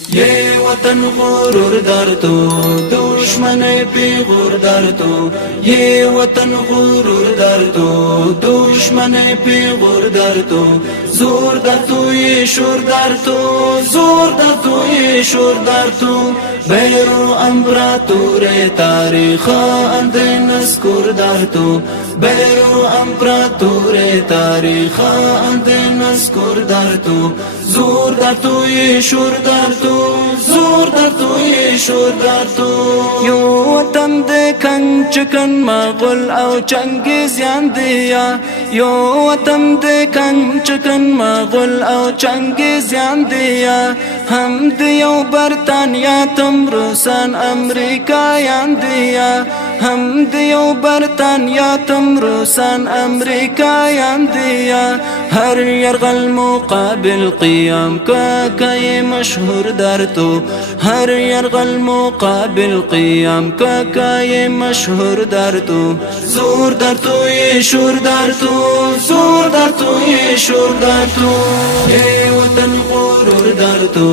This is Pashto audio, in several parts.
ये वतन गुरूर दर तो दुश्मन पे गुर दर तो ये वतन गुरूर दर तो दुश्मन पे गुर दर तो जोर दर तो ये शोर दर तो जोर दर तो ये शोर दर तो बैरो अम्बरातोर तारीख अंदे नस्कुर दर तो बैरो अम्बरातोर तारीख अंदे नस्कुर दर तो जोर दर तो ये शोर दर तो जोर दर तो ये शोर दर तो यो वतन दे कंचकन मगुल औ चंगेज यादिया यो वतन दे कंचकन मगुल औ चंगेज यादिया हम दियो बरतानिया तुम रूसन अमेरिका यादिया हम दियो बरतानिया तुम रूसन अमेरिका यादिया हर यरगल मुकाबिल قيام كاكاي مشهور دارتو هر يرغل مقابل قيام كاكاي مشهور دارتو زور دارتو يشور دارتو زور دارتو يشور دارتو اي وطن غرور دارتو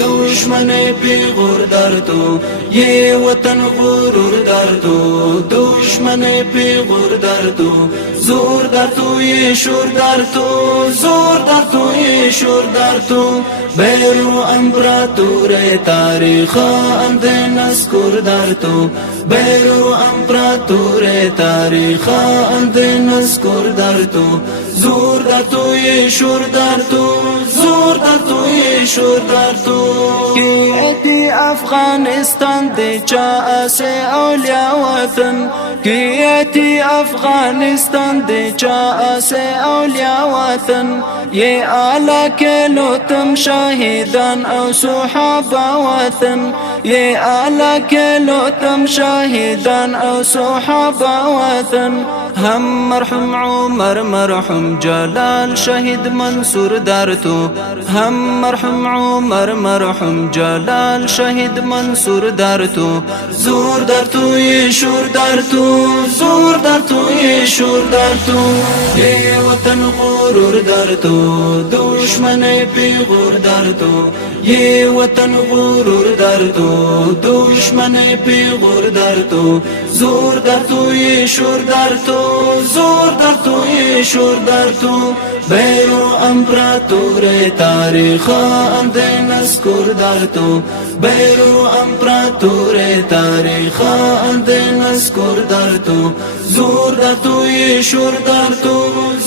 دشمن بغور دارتو ये वतन गुरूर दर तो दुश्मन पे गुर दर तो जोर दर तो ये शोर दर तो जोर दर तो ये शोर दर तो बैरो अम्बरातोर तारीख अंदे नस्कुर दर तो बैरो अम्बरातोर तारीख अंदे नस्कुर दर तो जोर दर तो ये शोर दर तो जोर दर तो ये शोर दर तो की अफगानिस्तान दे चाह से औलिया वतन कियती अफगानिस्तान दे चाह से औलिया वतन ये आला के लो तुम शाहिदान और सुहाबा वतन ये आला के लो तुम शाहिदान और सुहाबा वतन हम मरहम उमर मरहम जलाल शहीद मंसूर दारतो हम मरहम उमर मरहम जलाल शहीद मंसूर दारतो जोर दारतो ये शोर दारतो जोर दारतो ये शोर दारतो ये वतन गुरूर दारतो दुश्मन पे गुर दारतो ये वतन गुरूर दारतो दुश्मन पे गुर दारतो जोर दारतो ये शोर दारतो जोर दारतो ये शोर दारतो बैरो अम्बरातोर तारीख अंदे नस्कुर दारतो बैरो अम्बरातोर तारीख अंदे नस्कुर दारतो जोर दारतो ये शोर दारतो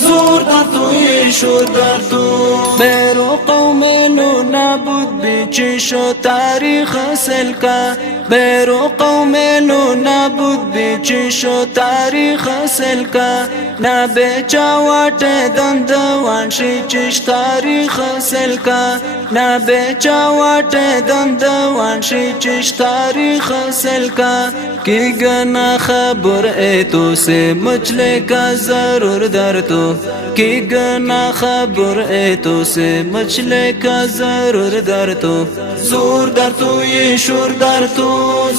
जोर दारतो ये शोर दारतो बैरो قومنا نابود بچشو تاریخ سلکا بیرو قومنا نابود بچشو تاریخ سلکا نا بچا واٹ دند وانشی چش تاریخ سلکا نا بچا واٹ دند وانشی چش تاریخ سلکا کی گنا خبر ای تو سے مچلے کا ضرور در تو کی گنا خبر ای تو سے مچلے کا ضرور در تو زور در تو یہ شور در تو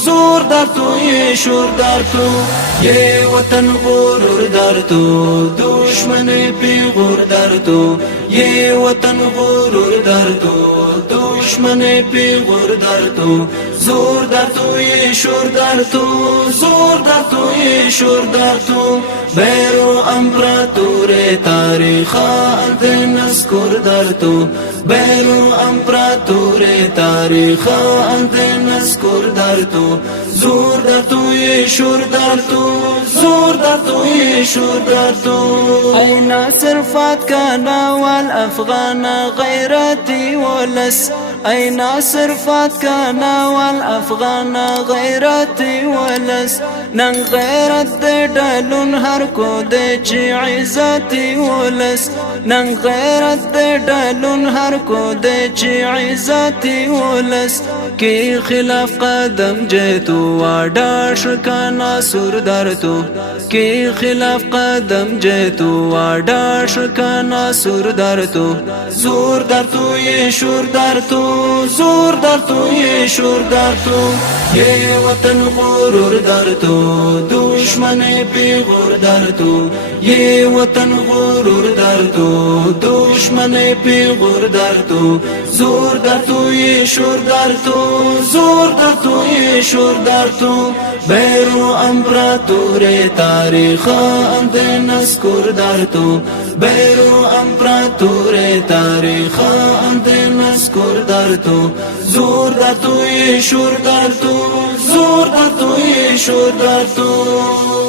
زور در تو یہ شور در تو یہ وطن غرور در تو دشمن پی غور در تو یہ وطن غرور در تو دشمن پی غور در تو زور در تو یہ شور در تو زور در تو یہ شور در تو بیرو امبراطور تاریخ انده نذکر در تو بیرو امبراطور تاریخ انده نذکر در تو زور در تو یہ شور در تو زور در تو یہ شور در تو ای ناصر فات کانا والافغان غیرتی ولس ای ناصر فات کانا والافغان غیرتی ولس نن غیرت دے ڈالون ہر کو دے چی عزتی ولس نن غیرت دے ڈالون ہر کو دے چی عزتی ولس کی خلاف قدم جیتو واڈاش کانا سور در تو کی خلاف قدم جیتو واڈاش کانا سور در تو زور در تو یہ شور در تو زور در تو یہ شور در تو یہ وطن غرور در تو دشمن پیغور در تو یہ وطن غرور در تو دشمن پیغور در تو زور در تو یہ شور در تو زور در تو یہ شور در تو بیرو امپراتور تاریخ اند نسکور در تو بیرو امپراتور تاریخ اند نسکور در تو زور در تو یہ شور در تو زور در تو یہ شور در تو